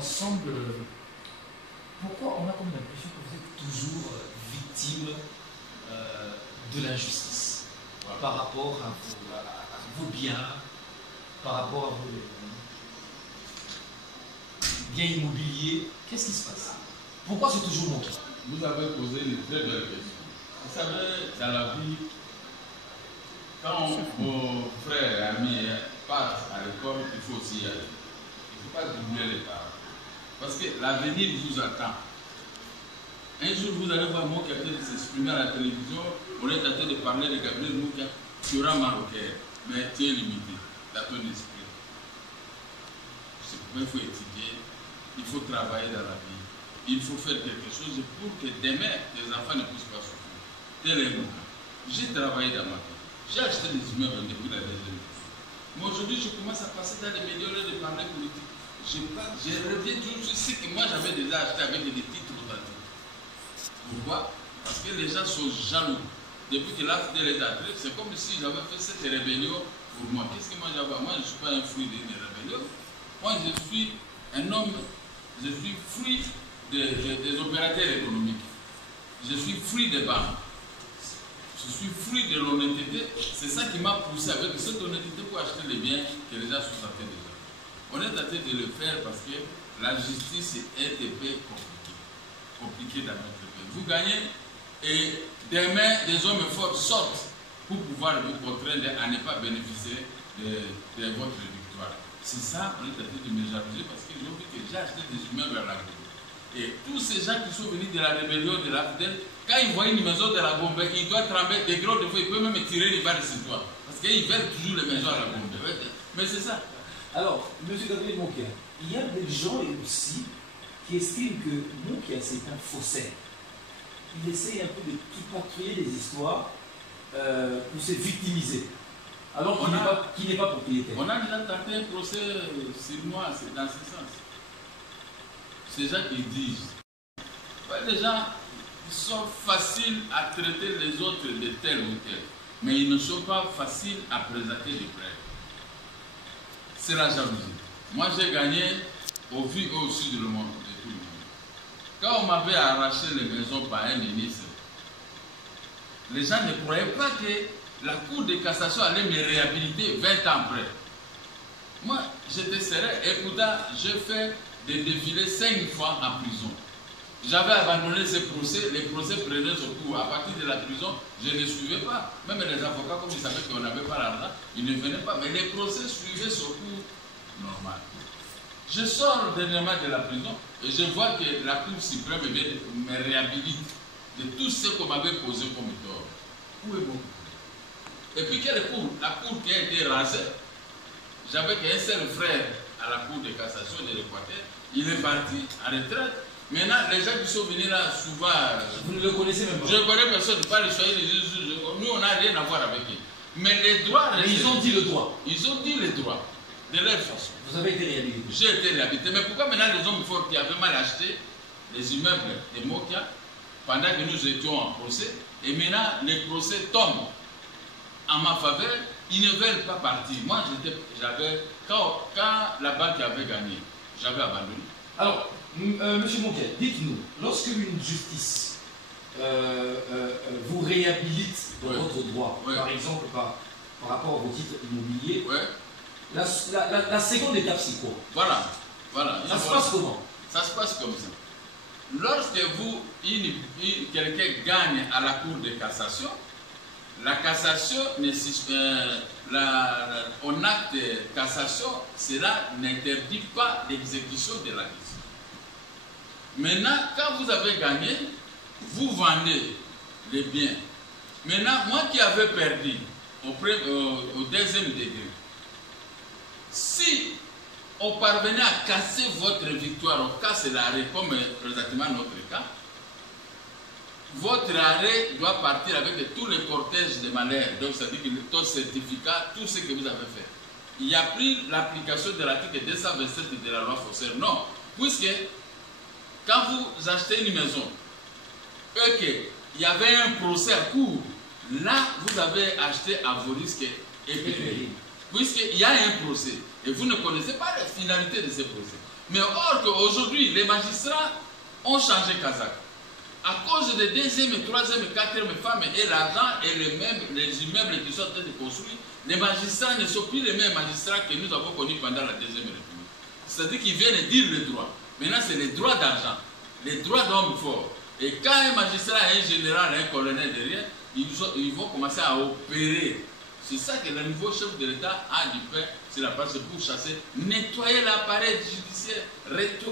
ensemble, pourquoi on a comme l'impression que vous êtes toujours victime de l'injustice par rapport à vos biens, par rapport à vos biens immobiliers? Qu'est-ce qui se passe? Pourquoi c'est toujours mon cas? Vous avez posé une très belle question. Vous savez, dans la vie, quand vos frères et amis partent à l'école, il faut aussi y aller. Il ne faut pas doubler les parents. Parce que l'avenir vous attend. Un jour, vous allez voir Mokia s'exprimer à la télévision. On est en train de parler de Gabriel Mokia. Tu auras marocain, mais tu es limité dans ton esprit. C'est pourquoi il faut étudier, il faut travailler dans la vie. Il faut faire quelque chose pour que demain, les enfants ne puissent pas souffrir. Tel est mon cas. J'ai travaillé dans ma vie. J'ai acheté des immeubles depuis la deuxième fois. Mais aujourd'hui, je commence à passer dans les médias de parler politique. Je reviens toujours sur ce que moi j'avais déjà acheté avec des titres authentiques. Pourquoi? Parce que les gens sont jaloux. Depuis que l'AFD les a traités, c'est comme si j'avais fait cette rébellion pour moi. Qu'est-ce que moi j'avais? Moi, je ne suis pas un fruit d'une rébellion. Moi, je suis un homme, je suis fruit des opérateurs économiques. Je suis fruit des banques. Je suis fruit de l'honnêteté. C'est ça qui m'a poussé avec cette honnêteté pour acheter les biens que les gens sont en train de faire. On est en train de le faire parce que la justice est un peu compliquée dans notre pays. Vous gagnez et demain, des hommes forts sortent pour pouvoir vous contraindre à ne pas bénéficier de votre victoire. C'est ça, on est en train de me jalouser parce que j'ai vu que j'ai acheté des immeubles à la Gombe. Et tous ces gens qui sont venus de la rébellion de l'AFDEL, quand ils voient une maison de la Gombe, ils doivent trembler des gros de feu, ils peuvent même tirer les balles sur toi. Parce qu'ils veulent toujours les maisons à la Gombe. Mais c'est ça. Alors, M. Gabriel Mokia, il y a des gens aussi qui estiment que Mokia c'est un faussaire. Il essaye un peu de tripatouiller des histoires pour se victimiser. Alors qu'il n'est pas propriétaire. On a déjà tenté un procès sur moi, c'est dans ce sens. Ces gens qui disent, les gens sont faciles à traiter les autres de tel ou tel, mais ils ne sont pas faciles à présenter des preuves. C'est la jalousie. Moi j'ai gagné au vu et au sud du monde, de tout le monde. Quand on m'avait arraché les maisons par un ministre, les gens ne croyaient pas que la Cour de cassation allait me réhabiliter 20 ans après. Moi, j'étais serein et pourtant, j'ai fait des défilés 5 fois en prison. J'avais abandonné ces procès, les procès prenaient son cours. À partir de la prison, je ne suivais pas. Même les avocats, comme ils savaient qu'on n'avait pas l'argent, ils ne venaient pas. Mais les procès suivaient son cours normal. Je sors dernièrement de la prison et je vois que la Cour suprême me réhabilite de tout ce qu'on m'avait posé comme tort. Où est mon cours? Et puis quelle cour? La cour qui a été rasée. J'avais qu'un seul frère à la Cour de cassation de l'Équateur. Il est parti en retraite. Maintenant, les gens qui sont venus là, souvent... Vous ne le connaissez même pas? Je ne connais personne, pas les soyez, nous on n'a rien à voir avec eux. Mais les droits... Mais ils ont dit le droit. Ils ont dit les droits, de leur façon. Vous avez été réhabilité? J'ai été réhabilité. Mais pourquoi maintenant les hommes forts qui avaient mal acheté les immeubles de Mokia, pendant que nous étions en procès, et maintenant les procès tombent en ma faveur, ils ne veulent pas partir. Moi, j'avais... Quand la banque avait gagné, j'avais abandonné. Alors, Monsieur Mokia, dites-nous, lorsque une justice vous réhabilite dans votre droit, par exemple par rapport à vos titres immobiliers, la seconde étape c'est quoi? Voilà. Ça se passe comment? Ça se passe comme ça. Lorsque quelqu'un gagne à la Cour de cassation, la cassation, en acte de cassation, cela n'interdit pas l'exécution de la décision. Maintenant, quand vous avez gagné, vous vendez les biens. Maintenant, moi qui avais perdu au deuxième degré, si on parvenait à casser votre victoire, on casse l'arrêt, comme présentement notre cas, votre arrêt doit partir avec tous les cortèges de malheur. Donc, ça veut dire que ton certificat, tout ce que vous avez fait. Il n'y a plus l'application de l'article 227 de la loi faussaire. Non, puisque quand vous achetez une maison, et qu'il y avait un procès à cours, là, vous avez acheté à vos risques et périls. Puisqu'il y a un procès, et vous ne connaissez pas la finalité de ce procès. Mais or qu'aujourd'hui, les magistrats ont changé Kazakh. À cause des deuxième, troisième, quatrième femmes et l'argent et les immeubles qui sont en train de construire, les magistrats ne sont plus les mêmes magistrats que nous avons connus pendant la Deuxième République. C'est-à-dire qu'ils viennent dire le droit. Maintenant, c'est les droits d'argent, les droits d'homme forts. Et quand un magistrat, un général, un colonel derrière, ils vont commencer à opérer. C'est ça que le nouveau chef de l'État a du pain sur la place pour chasser, nettoyer l'appareil judiciaire,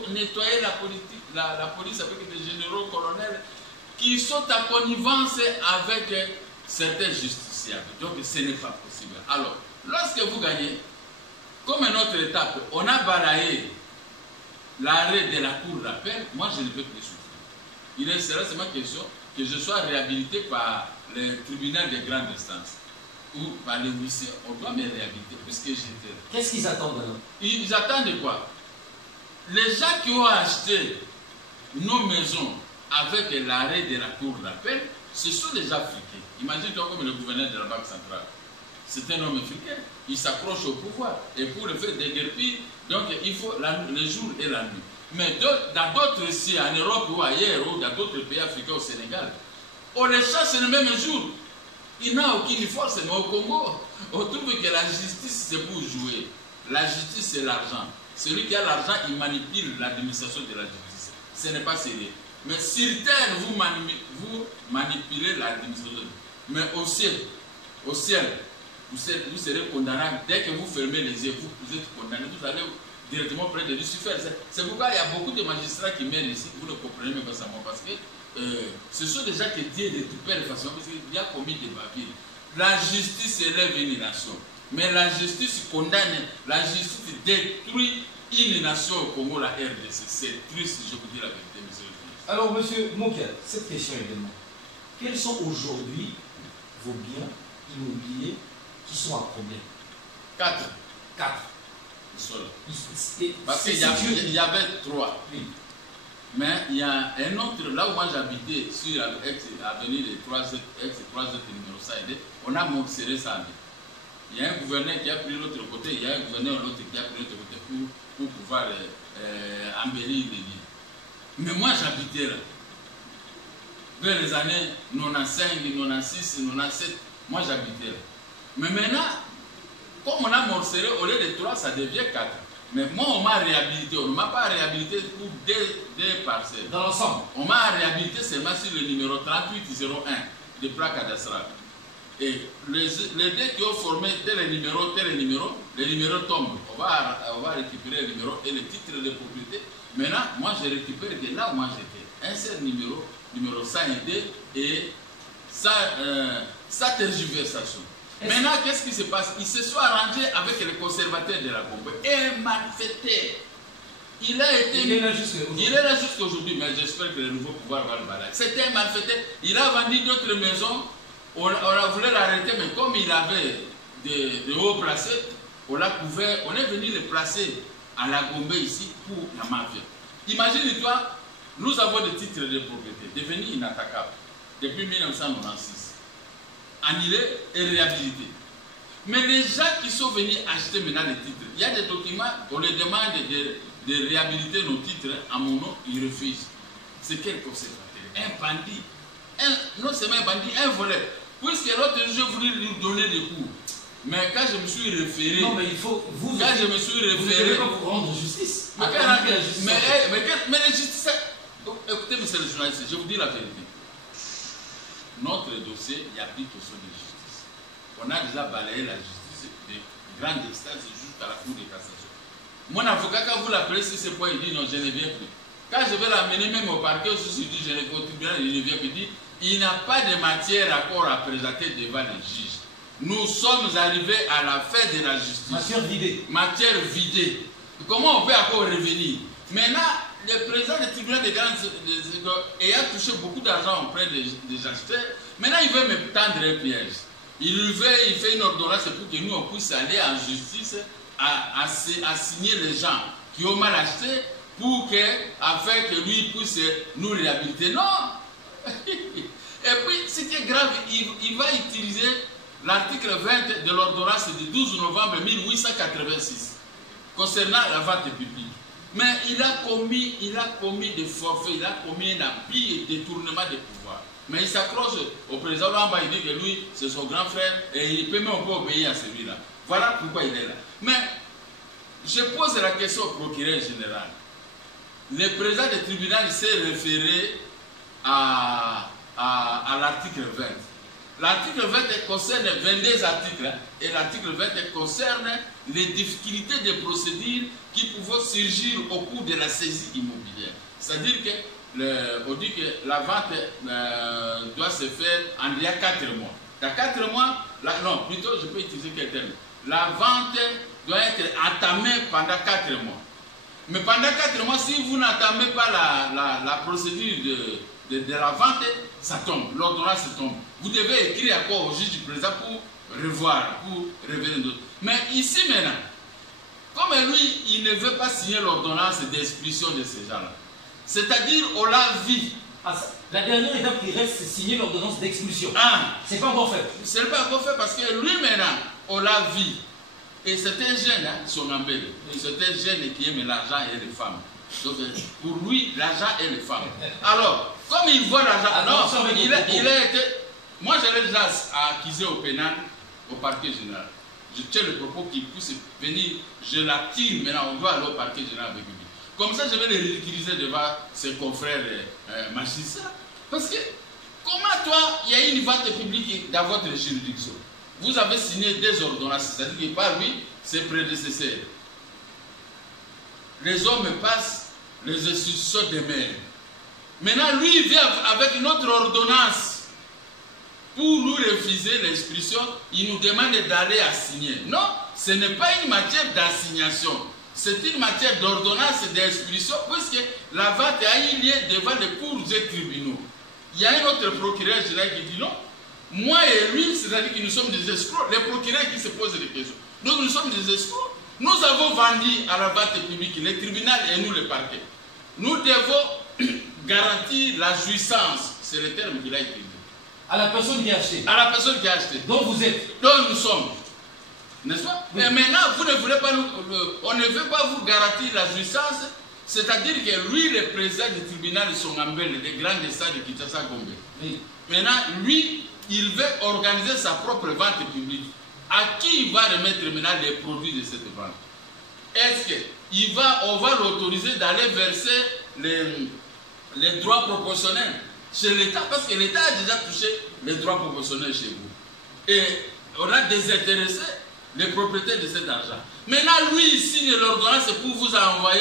nettoyer la police avec des généraux, colonels qui sont à connivence avec certains justiciables. Donc ce n'est pas possible. Alors, lorsque vous gagnez, comme une autre étape, on a balayé l'arrêt de la cour d'appel, moi je ne peux plus souffrir. Il est sérieusement question que je sois réhabilité par le tribunal de grande instance ou par les huissiers, on doit me réhabiliter puisque j'étais. Qu'est-ce qu'ils attendent alors? Ils attendent quoi? Les gens qui ont acheté nos maisons avec l'arrêt de la cour d'appel, ce sont des Africains. Imagine-toi comme le gouverneur de la Banque centrale. C'est un homme africain. Il s'accroche au pouvoir. Et pour le faire déguerpir, donc il faut le jour et la nuit. Mais dans d'autres ici, en Europe ou ailleurs, ou dans d'autres pays africains, au Sénégal, on les chasse le même jour. Il n'a aucune force, mais au Congo, on trouve que la justice, c'est pour jouer. La justice, c'est l'argent. Celui qui a l'argent, il manipule l'administration de la justice. Ce n'est pas sérieux. Mais sur terre, vous manipulez l'administration. Mais au ciel, vous serez condamné. Dès que vous fermez les yeux, vous êtes condamné. Vous allez directement près de Lucifer. C'est pourquoi il y a beaucoup de magistrats qui mènent ici. Vous ne comprenez même pas ça, parce que ce sont des gens qui disent de tout père de façon, parce qu'il y a commis des papiers. La justice élève une nation, mais la justice condamne, la justice détruit une nation au Congo, la RDC. C'est triste, je vous dis la vérité, monsieur le ministre. Alors, monsieur Mokia, cette question également. Quels sont aujourd'hui vos biens immobiliers qui sont à problème? 4. 4. Parce qu'il y avait 3. Oui. Mais il y a un autre, là où moi j'habitais, sur l'avenue des 3 numéro 5, on a morcelé ça. Il y a un gouverneur qui a pris l'autre côté, il y a un gouverneur l'autre qui a pris l'autre côté pour pouvoir embellir les lieux. Mais moi j'habitais là. Vers les années 95, 96, 97, moi j'habitais là. Mais maintenant, comme on a morcelé, au lieu de 3, ça devient 4. Mais moi, on m'a réhabilité. On ne m'a pas réhabilité pour deux parcelles. Dans l'ensemble? On m'a réhabilité seulement sur le numéro 3801 de plaque cadastrale. Et les deux qui ont formé tel numéro, les numéros tombent. On va récupérer le numéro et le titre de propriété. Maintenant, moi, je récupère de là où moi j'étais. Un seul numéro 102 et sa tergiversation. Maintenant, qu'est-ce qui se passe? Il se soit arrangé avec les conservateurs de la Congo. Un malfaiteur. Il est là jusqu'à aujourd'hui, mais j'espère que le nouveau pouvoir va le balayer. C'était un malfaiteur. Il a vendu d'autres maisons. On a voulu l'arrêter, mais comme il avait de hauts placés, on l'a couvert. On est venu le placer à la Gombe ici pour la mafia. Imagine-toi, nous avons des titres de propriété devenus inattaquables depuis 1996. Annulé et réhabilité. Mais les gens qui sont venus acheter maintenant les titres, il y a des documents, on les demande de réhabiliter nos titres à mon nom, ils refusent. C'est quel conservateur? Un bandit. Non seulement un bandit, un voleur. Puisque l'autre jour, je voulais lui donner des coups. Mais quand je me suis référé. Non, mais il faut. Vous devez pas vous rendre justice. Mais la justice. Écoutez, monsieur le journaliste, je vous dis la vérité. Notre dossier, il y a plus de question de justice. On a déjà balayé la justice de grande instance jusqu'à la Cour de cassation. Mon avocat, quand vous l'appelez sur ce point, il dit non, je ne viens plus. Quand je vais l'amener même au parquet, il dit je ne viens au tribunal, il ne vient plus. Il dit il n'a pas de matière encore à présenter devant les juges. Nous sommes arrivés à la fin de la justice. Matière vidée. Matière vidée. Comment on peut encore revenir? Maintenant, le président du tribunal de grande ayant touché beaucoup d'argent auprès des acheteurs, maintenant il veut me tendre un piège. Il fait une ordonnance pour que nous on puisse aller en justice à signer les gens qui ont mal acheté afin que lui puisse nous réhabiliter. Non. Et puis, ce qui est grave, il va utiliser l'article 20 de l'ordonnance du 12 novembre 1886 concernant la vente publique. Mais il a commis des forfaits, il a commis un abus et détournement de pouvoir. Mais il s'accroche au président Lamba, il dit que lui, c'est son grand frère et il peut même pas obéir à celui-là. Voilà pourquoi il est là. Mais je pose la question au procureur général. Le président du tribunal s'est référé à l'article 20. L'article 20 concerne 22 articles et l'article 20 concerne les difficultés de procédures qui pouvaient surgir au cours de la saisie immobilière. C'est-à-dire qu'on dit que la vente doit se faire il y a 4 mois. Dans 4 mois, non, plutôt je peux utiliser quel terme. La vente doit être entamée pendant 4 mois. Mais pendant 4 mois, si vous n'entamez pas la procédure de la vente, ça tombe, l'ordonnance tombe. Vous devez écrire encore au juge du président pour revoir, pour revenir d'autres. Mais ici maintenant, comme lui, il ne veut pas signer l'ordonnance d'expulsion de ces gens-là. C'est-à-dire, on l'a vu. La dernière étape qui reste, c'est signer l'ordonnance d'expulsion. C'est pas encore fait. Ce n'est pas encore fait parce que lui maintenant, on l'a vu. Et c'est un jeune, son embelle. C'est un jeune qui aime l'argent et les femmes. Donc, pour lui, l'argent et les femmes. Alors, comme il voit l'argent, il a été. Moi, je l'ai déjà accusé au pénal, au parquet général. Je tiens le propos qu'il puisse venir, je l'attire maintenant, on doit aller au parquet général avec lui. Comme ça, je vais le ridiculiser devant ses confrères magistrats. Parce que, comment toi, il y a une vente publique dans votre juridiction? Vous avez signé des ordonnances, c'est-à-dire que par lui, ses prédécesseurs. Les hommes passent, les institutions demeurent. Maintenant, lui, il vient avec une autre ordonnance. Pour nous refuser l'expulsion, il nous demande d'aller assigner. Non, ce n'est pas une matière d'assignation. C'est une matière d'ordonnance d'expulsion, puisque la vente a eu lieu devant les cours et tribunaux. Il y a un autre procureur général qui dit non. Moi et lui, c'est-à-dire que nous sommes des escrocs. Les procureurs qui se posent des questions. Donc nous sommes des escrocs. Nous avons vendu à la vente publique, les tribunaux et nous les parquets. Nous devons garantir la jouissance. C'est le terme qu'il a utilisé. À la personne qui a acheté. À la personne qui a acheté. Donc vous êtes. Donc nous sommes. N'est-ce pas? Oui. Mais maintenant, vous ne voulez pas on ne veut pas vous garantir la jouissance. C'est-à-dire que lui, le président du tribunal de Songambele, des grands stades de Kinshasa Gombe. Oui. Maintenant, lui, il veut organiser sa propre vente publique. À qui il va remettre maintenant les produits de cette vente? Est-ce qu'on va l'autoriser d'aller verser les droits proportionnels chez l'État? Parce que l'État a déjà touché les droits proportionnels chez vous. Et on a désintéressé les propriétaires de cet argent. Maintenant, lui, il signe l'ordonnance pour vous envoyer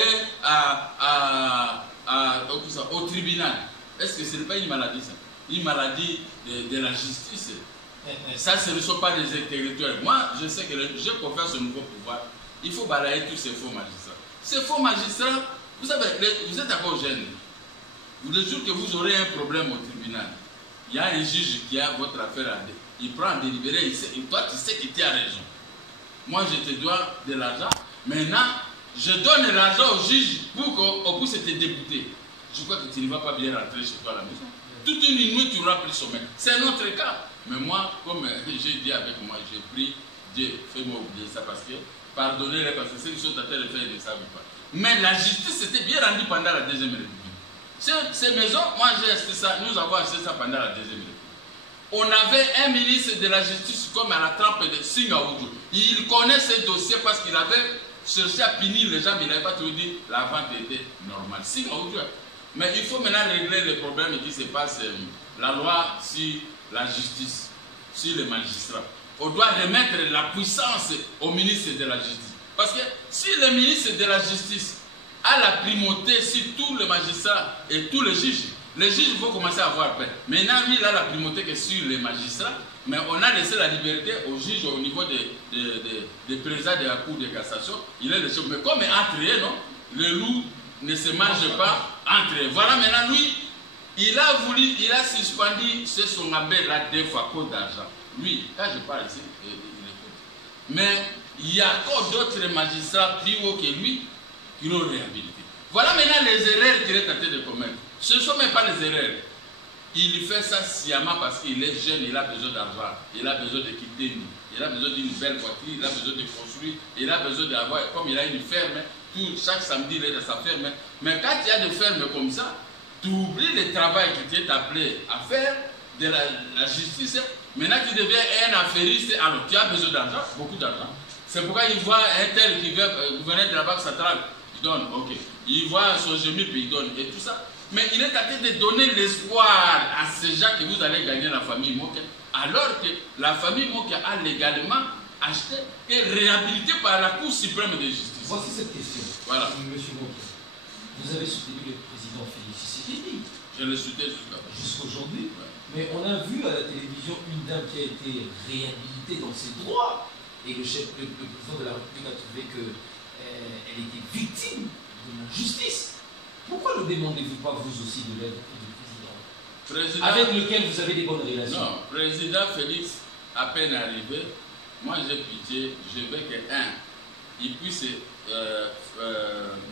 au tribunal. Est-ce que ce n'est pas une maladie, ça? Une maladie de la justice. Ça, ce ne sont pas des intellectuels. Moi, je sais que j'ai confiance au nouveau pouvoir. Il faut balayer tous ces faux magistrats. Ces faux magistrats, vous savez, vous êtes encore jeune. Le jour que vous aurez un problème au tribunal, il y a un juge qui a votre affaire à il prend en délibéré, toi tu sais que tu as raison. Moi je te dois de l'argent, maintenant je donne l'argent au juge pour qu'on puisse te débouter. Je crois que tu ne vas pas bien rentrer chez toi à la maison. Toute une nuit tu auras pris sommeil. C'est notre cas. Mais moi, comme j'ai dit avec moi, j'ai pris Dieu, fais-moi oublier ça parce que, pardonnez-les parce que ceux qui sont en train de faire, ils ne savent pas. Mais la justice était bien rendue pendant la Deuxième République. Ces maisons, moi j'ai acheté ça, nous avons acheté ça pendant la Deuxième République. On avait un ministre de la justice comme à la trempe de Singaoudou. Il connaît ces dossiers parce qu'il avait cherché à punir les gens, mais il n'avait pas tout dit, la vente était normale. Singaoudou. Mais il faut maintenant régler les problèmes qui se passent, la loi sur la justice, sur les magistrats. On doit remettre la puissance au ministre de la justice. Parce que si le ministre de la justice a la primauté sur tous les magistrats et tous les juges vont commencer à avoir peur. Maintenant, lui, il a la primauté que sur les magistrats, mais on a laissé la liberté aux juges au niveau des présidents de la Cour de cassation. Il est laissé. Mais comme entre eux, non, le loup ne se mange pas entre eux. Voilà, maintenant, lui, il a suspendu son abbé là 2 fois à cause d'argent. Lui, quand je parle ici, il écoute. Mais il y a encore d'autres magistrats plus hauts que lui qui l'ont réhabilité. Voilà maintenant les erreurs qu'il est tenté de commettre. Ce ne sont même pas les erreurs. Il fait ça sciemment parce qu'il est jeune, il a besoin d'argent, il a besoin de quitter nous, il a besoin d'une belle voiture, il a besoin de construire, il a besoin d'avoir, comme il a une ferme, chaque samedi, il est dans sa ferme. Mais quand il y a des fermes comme ça, tu oublies le travail que tu es appelé à faire, de la justice. Maintenant, tu deviens un affairiste. Alors, tu as besoin d'argent, beaucoup d'argent. C'est pourquoi il voit un tel qui veut gouverner de la Banque centrale, il donne, ok. Il voit son génie, puis il donne, et tout ça. Mais il est en train de donner l'espoir à ces gens que vous allez gagner la famille Mokia, alors que la famille Mokia a légalement acheté et réhabilité par la Cour suprême de justice. Voici cette question. Voilà. Monsieur Mokia, vous avez soutenu le président Félix Tshisekedi. Je le soutiens jusqu'aujourd'hui. Ouais. Mais on a vu à la télévision une dame qui a été réhabilitée dans ses droits. Et le président de la République a trouvé qu'elle était victime de l'injustice. Pourquoi ne demandez-vous pas vous aussi de l'aide du président, avec lequel vous avez des bonnes relations? Non, président Félix, à peine arrivé, moi j'ai pitié, je veux que, il puisse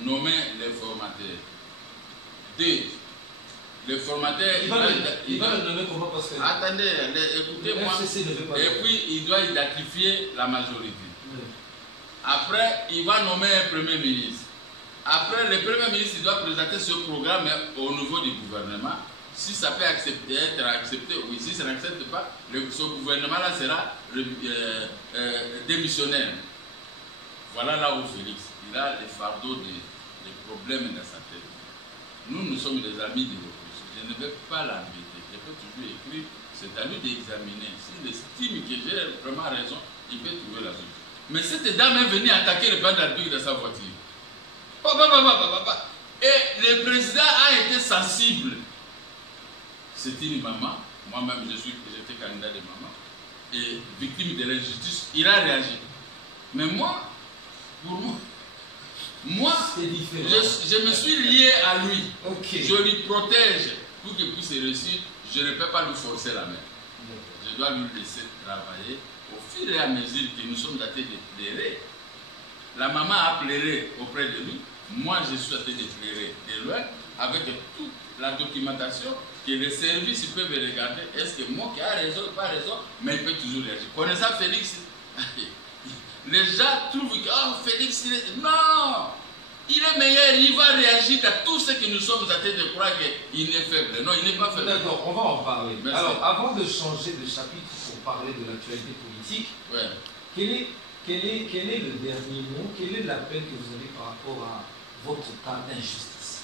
nommer les formateurs. 2, les formateurs... Il va le nommer comment? Parce que... Attendez, écoutez-moi. Et puis, il doit identifier la majorité. Oui. Après, il va nommer un premier ministre. Après, le premier ministre, il doit présenter ce programme au niveau du gouvernement. Si ça peut être accepté, oui. Si ça n'accepte pas, ce gouvernement-là sera démissionnaire. Voilà là où Félix, il a les fardeaux des problèmes dans sa tête. Nous sommes des amis de l'opposition. Je ne vais pas l'embêter. Je peux toujours écrire. C'est à lui d'examiner. S'il estime que j'ai vraiment raison, il peut trouver la solution. Mais cette dame est venue attaquer le président de la République dans sa voiture. Et le président a été sensible. C'est une maman. Moi-même, j'étais candidat de maman. Et victime de l'injustice, il a réagi. Mais moi, pour moi, je me suis lié à lui. Okay. Je lui protège pour qu'il puisse réussir. Je ne peux pas lui forcer la main. Je dois lui laisser travailler. Au fur et à mesure que nous sommes en train de pleurer, la maman a pleuré auprès de lui. Moi, je suis en train de pleurer de loin avec toute la documentation que les services peuvent regarder. Est-ce que moi qui a raison ou pas raison, mais il peut toujours réagir. Connaissant Félix, les gens trouvent que Félix, non, il est meilleur, il va réagir à tout ce que nous sommes en train de croire qu'il est faible. Non, il n'est pas faible. D'accord, on va en parler. Merci. Alors, avant de changer de chapitre pour parler de l'actualité politique, ouais. Quel est le dernier mot, quel est l'appel que vous avez par rapport à votre cas d'injustice?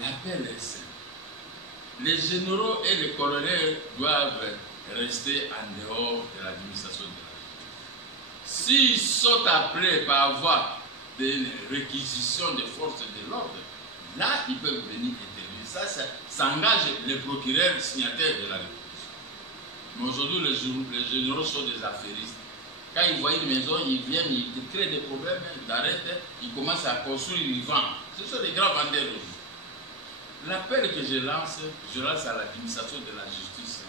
L'appel est simple. Les généraux et les colonels doivent rester en dehors de l'administration de la justice. S'ils sont appelés par avoir des réquisitions des forces de l'ordre, là, ils peuvent venir intervenir. Ça engage les procureurs signataires de la République. Mais aujourd'hui, les généraux sont des affairistes. Quand ils voient une maison, ils viennent, ils créent des problèmes, ils arrêtent, ils commencent à construire, ils vendent. Ce sont des grands vendeurs aujourd'hui. L'appel que je lance à l'administration de la justice.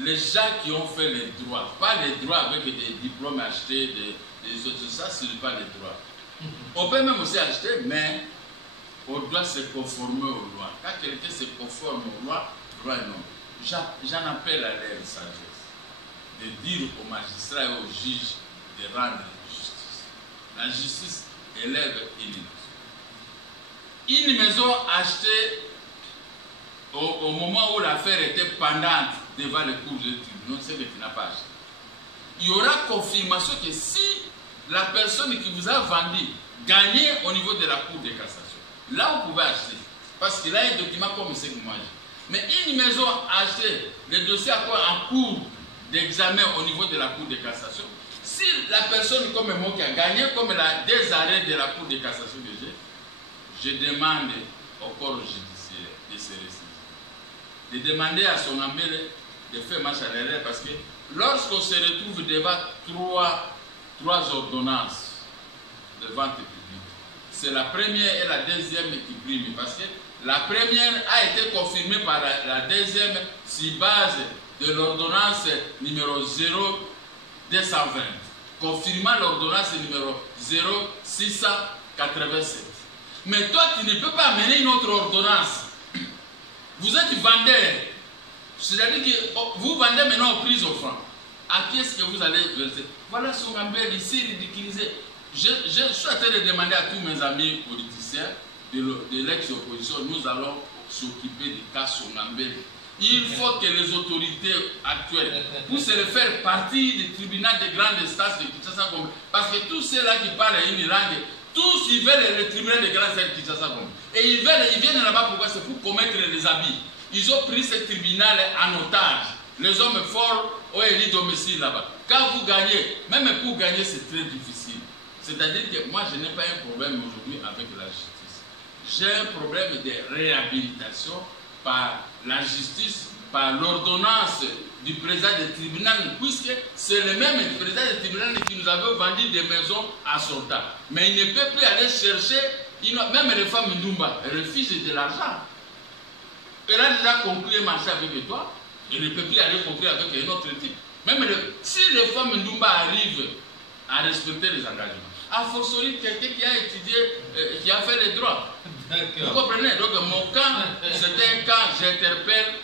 Les gens qui ont fait les droits, pas les droits avec des diplômes achetés, des autres, ça, ce n'est pas les droits. On peut même aussi acheter, mais on doit se conformer aux lois. Quand quelqu'un se conforme aux lois, droit et non. J'en appelle à leur sagesse de dire aux magistrats et aux juges de rendre justice. La justice élève une maison achetée au moment où l'affaire était pendante devant le cours de tribunal, c'est que tu n'as pas acheté. Il y aura confirmation que si la personne qui vous a vendu gagnait au niveau de la cour de cassation, là vous pouvez acheter. Parce qu'il a un document comme ce que moi j'ai. Mais une maison achetée, le dossier en cours d'examen au niveau de la cour de cassation, si la personne comme moi qui a gagné, comme la des arrêts de la cour de cassation que j'ai, je demande au corps judiciaire de se ressaisir, de demander à son embellé de faire marche arrière parce que lorsqu'on se retrouve devant trois ordonnances de vente publique, c'est la première et la deuxième qui priment parce que la première a été confirmée par la deuxième sur base de l'ordonnance numéro 0220, confirmant l'ordonnance numéro 0687. Mais toi, tu ne peux pas amener une autre ordonnance. Vous êtes vendeur. C'est-à-dire que vous vendez maintenant aux prises au franc. À qui est-ce que vous allez verser? Voilà son embelle ici ridiculisé. je suis en train de demander à tous mes amis politiciens de l'ex-opposition, nous allons s'occuper du cas Songambele. Il faut que les autorités actuelles puissent le faire partie du tribunal de grande instance de Kinshasa, parce que tous ceux-là qui parlent une langue, tous ils veulent le tribunal de grande instance de Kinshasa. Et ils viennent là-bas pourquoi? C'est pour commettre les habits. Ils ont pris ce tribunal en otage. Les hommes forts ont élu domicile là-bas. Quand vous gagnez, même pour gagner, c'est très difficile. C'est-à-dire que moi, je n'ai pas un problème aujourd'hui avec la justice. J'ai un problème de réhabilitation par la justice, par l'ordonnance du président du tribunal, puisque c'est le même président du tribunal qui nous avait vendu des maisons à soldats. Mais il ne peut plus aller chercher, même les femmes Ndumba, elles refusent de l'argent. Elle a déjà conclu un marché avec toi, elle ne peut plus aller conclure avec un autre type. Même si les femmes Ndumba arrivent à respecter les engagements, a fortiori quelqu'un qui a étudié, qui a fait les droits. Vous comprenez? Donc mon camp, c'était un camp, j'interpelle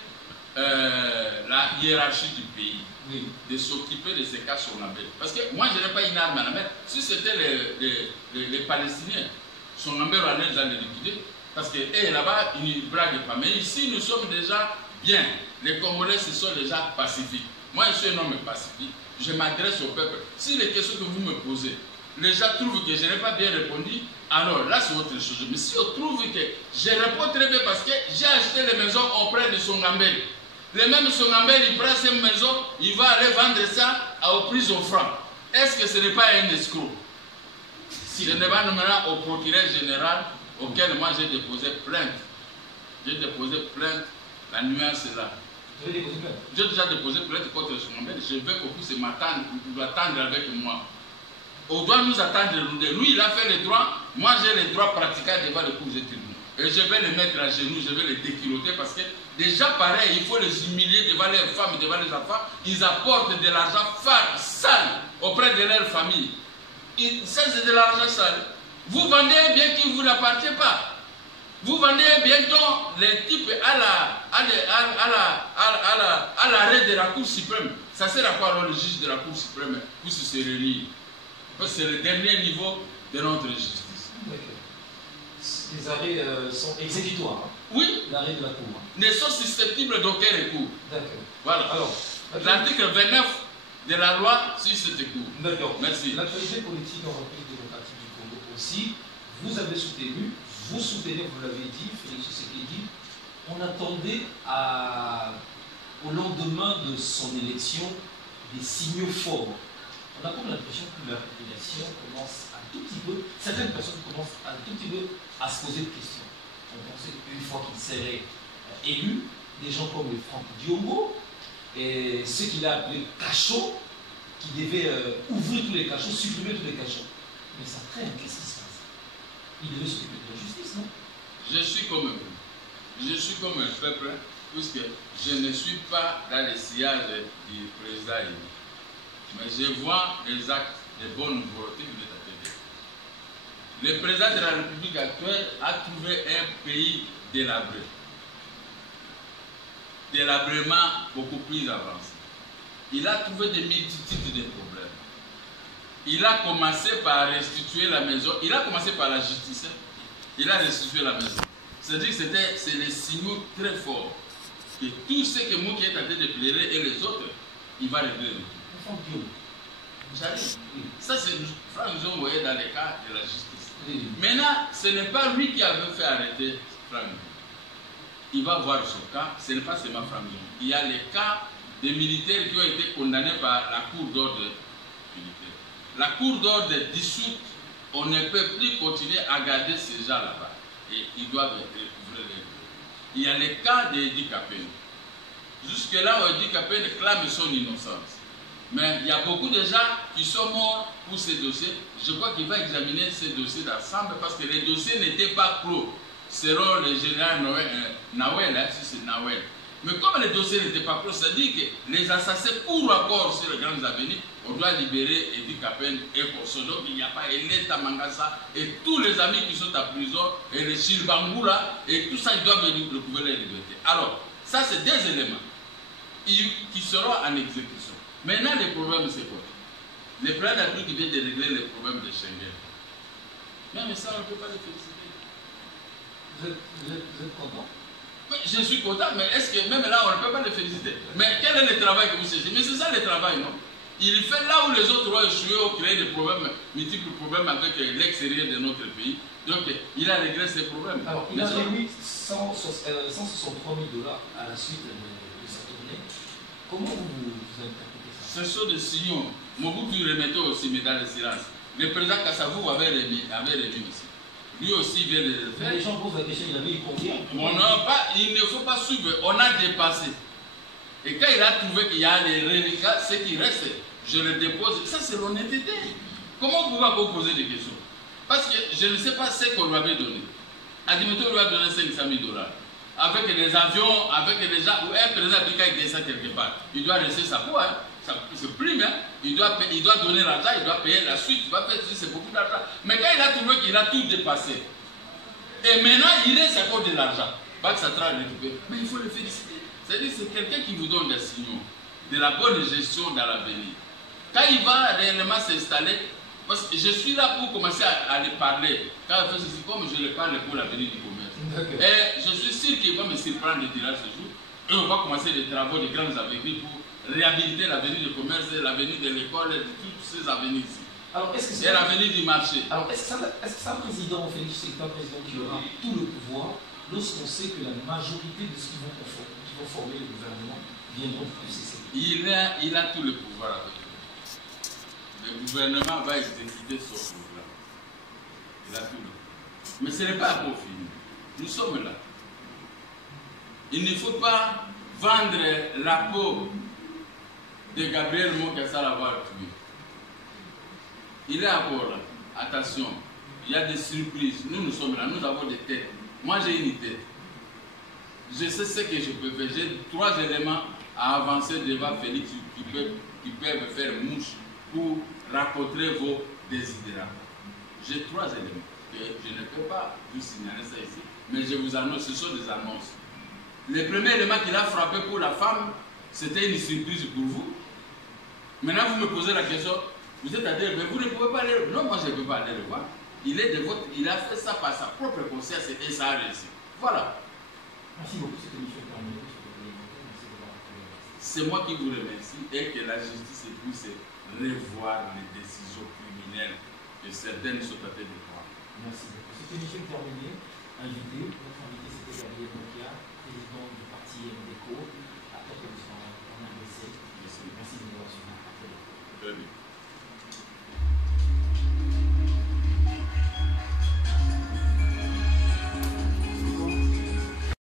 la hiérarchie du pays, oui, de s'occuper de ces cas Songambele. Parce que moi je n'ai pas une arme à la main. Si c'était les Palestiniens, Songambele allait déjà les liquider. Parce que là-bas, ils ne braguent pas. Mais ici, nous sommes déjà bien. Les Congolais, ce sont déjà pacifiques. Moi, je suis un homme pacifique. Je m'adresse au peuple. Si les questions que vous me posez, les gens trouvent que je n'ai pas bien répondu, alors là, c'est autre chose. Mais si on trouve que je réponds très bien parce que j'ai acheté les maisons auprès de Songambele. Le même Songambele, il prend ces maisons, il va aller vendre ça au prix au franc. Est-ce que ce n'est pas un escroc? Je ne vais pas maintenant au procureur général auquel moi j'ai déposé plainte. J'ai déposé plainte, la nuance est là. J'ai déjà déposé plainte contre Songambele. Je veux qu'on puisse m'attendre avec moi. On doit nous attendre. Lui, il a fait les droits. Moi, j'ai les droits praticables devant le cours des tribunaux. Et je vais les mettre à genoux, je vais les déquiloter parce que déjà pareil, il faut les humilier devant leurs femmes, devant les enfants. Ils apportent de l'argent sale auprès de leur famille. Ça, c'est de l'argent sale. Vous vendez un bien qui ne vous appartient pas. Vous vendez un bien dont les types à l'arrêt de la Cour suprême. Ça sert à quoi alors le juge de la Cour suprême puisse se réunir? Parce que c'est le dernier niveau de notre justice. Les arrêts sont exécutoires. Oui. L'arrêt de la Cour. Ne sont susceptibles d'aucun recours. D'accord. Voilà. Alors, l'article 29 de la loi sur cette Cour. D'accord. Merci. L'actualité politique en République démocratique du Congo aussi, vous avez soutenu, vous soutenez, vous l'avez dit, Félix Tshisekedi, on attendait au lendemain de son élection des signaux forts. On a comme l'impression que la population commence un tout petit peu, certaines personnes commencent un tout petit peu à se poser des questions. On pensait qu'une fois qu'il serait élu, des gens comme le Franck Diongo, et ceux qu'il a appelés cachots, qui devaient ouvrir tous les cachots, supprimer tous les cachots. Mais ça traîne, qu'est-ce qui se passe? Il devait s'occuper de la justice, non? Je suis comme un peuple. Je suis comme un peuple, puisque je ne suis pas dans les sillages du président élu. Mais je vois les actes de bonne volonté de l'État. Le président de la République actuelle a trouvé un pays délabré. Délabrement beaucoup plus avancé. Il a trouvé des multitudes de problèmes. Il a commencé par restituer la maison. Il a commencé par la justice. Il a restitué la maison. C'est-à-dire que c'est des signaux très forts. Que tout ce que moi qui est tenté de plaider et les autres, il va régler le tout. Ça, c'est Franck Dion, vous voyez, dans les cas de la justice. Maintenant, ce n'est pas lui qui avait fait arrêter Franck Dion. Il va voir son cas, ce n'est pas seulement Franck Dion. Il y a les cas des militaires qui ont été condamnés par la Cour d'ordre militaire. La Cour d'ordre dissoute, on ne peut plus continuer à garder ces gens là-bas. Et ils doivent recouvrer les droits. Il y a les cas d'Edi Kapene. Jusque-là, Edi Kapene clame son innocence. Mais il y a beaucoup de gens qui sont morts pour ces dossiers. Je crois qu'il va examiner ces dossiers d'ensemble parce que les dossiers n'étaient pas clos. Selon le général Nawel, si c'est Nawel. Mais comme les dossiers n'étaient pas clos, ça dit que les assassins courent encore sur les grandes avenues. On doit libérer Edi Kapene et Kosso. Donc il n'y a pas Eleta Mangasa et tous les amis qui sont en prison, et les Chilbangula, et tout ça, ils doivent recouvrir les libertés. Alors, ça c'est des éléments qui seront en exécution. Maintenant, le problème, c'est quoi? Le président de la République vient de régler les problèmes de Schengen. Même ça, on ne peut pas le féliciter. Vous êtes content? Je suis content, mais est-ce que même là, on ne peut pas le féliciter? Mais quel est le travail que vous cherchez? Mais c'est ça le travail, non? Il fait là où les autres ont échoué, ont créé des problèmes, multiples problèmes avec l'extérieur de notre pays. Donc, il a réglé ces problèmes. Alors, il a réuni 163 000 $ à la suite de sa tournée. Comment vous interprétez ça? Ce sont des signaux. Mobutu remettait aussi médaille de silence. Le président Kassavou avait remis aussi. Lui aussi vient de le faire. Les gens posent la question, il convient. Il ne faut pas suivre, on a dépassé. Et quand il a trouvé qu'il y a des reliquats, ce qui reste, je le dépose. Ça, c'est l'honnêteté. Comment vous pouvez vous poser des questions? Parce que je ne sais pas ce qu'on lui avait donné. Admettons, lui a donné 500 000 $. Avec des avions, avec des gens, ou un président africain qui descend quelque part, il doit rester sa peau, hein. C'est prime, hein. Il doit donner l'argent, il doit payer la suite, il va payer, c'est beaucoup d'argent. Mais quand il a trouvé qu'il a tout dépassé, et maintenant il reste à cause de l'argent, pas que ça travaille récupérer, mais il faut le féliciter. C'est-à-dire que c'est quelqu'un qui vous donne des signaux, de la bonne gestion dans l'avenir. Quand il va réellement s'installer, parce que je suis là pour commencer à lui parler, quand il fait ceci, comme je le parle pour l'avenir du commerce. Et je suis sûr qu'il va me surprendre de dire ce jour, et on va commencer des travaux de grands avenirs pour réhabiliter l'avenir du commerce, l'avenir de l'école, de tous ces avenirs ici. Alors, et l'avenir du marché. Alors, est-ce que c'est un président, Félix, c'est un président qui aura tout le pouvoir lorsqu'on sait que la majorité de ceux qui vont former le gouvernement viendront du CC? Il a tout le pouvoir avec lui. Le gouvernement va exécuter son programme. Il a tout le pouvoir. Mais ce n'est pas encore fini. Nous sommes là. Il ne faut pas vendre la peau de Gabriel Moukassa l'avoir tué. Il est encore là. Attention, il y a des surprises. Nous sommes là, nous avons des têtes. Moi, j'ai une tête. Je sais ce que je peux faire. J'ai 3 éléments à avancer devant Félix qui peuvent faire mouche pour rencontrer vos désidérats. J'ai 3 éléments. Je ne peux pas vous signaler ça ici, mais je vous annonce, ce sont des annonces. Le premier élément qu'il a frappé pour la femme, c'était une surprise pour vous. Maintenant, vous me posez la question, vous êtes à dire, mais vous ne pouvez pas aller. Non, moi je ne peux pas aller le voir. Il a fait ça par sa propre conscience et ça a réussi. Voilà. Merci beaucoup, cette émission est terminée. C'est moi qui vous remercie et que la justice puisse revoir les décisions criminelles que certaines sont en train de prendre. Merci beaucoup. Cette émission est terminée. Notre invité c'était Gabriel Mokia, président du parti MDECO, à 4 ans en RDC. Merci de nous avoir suivis. Très bien.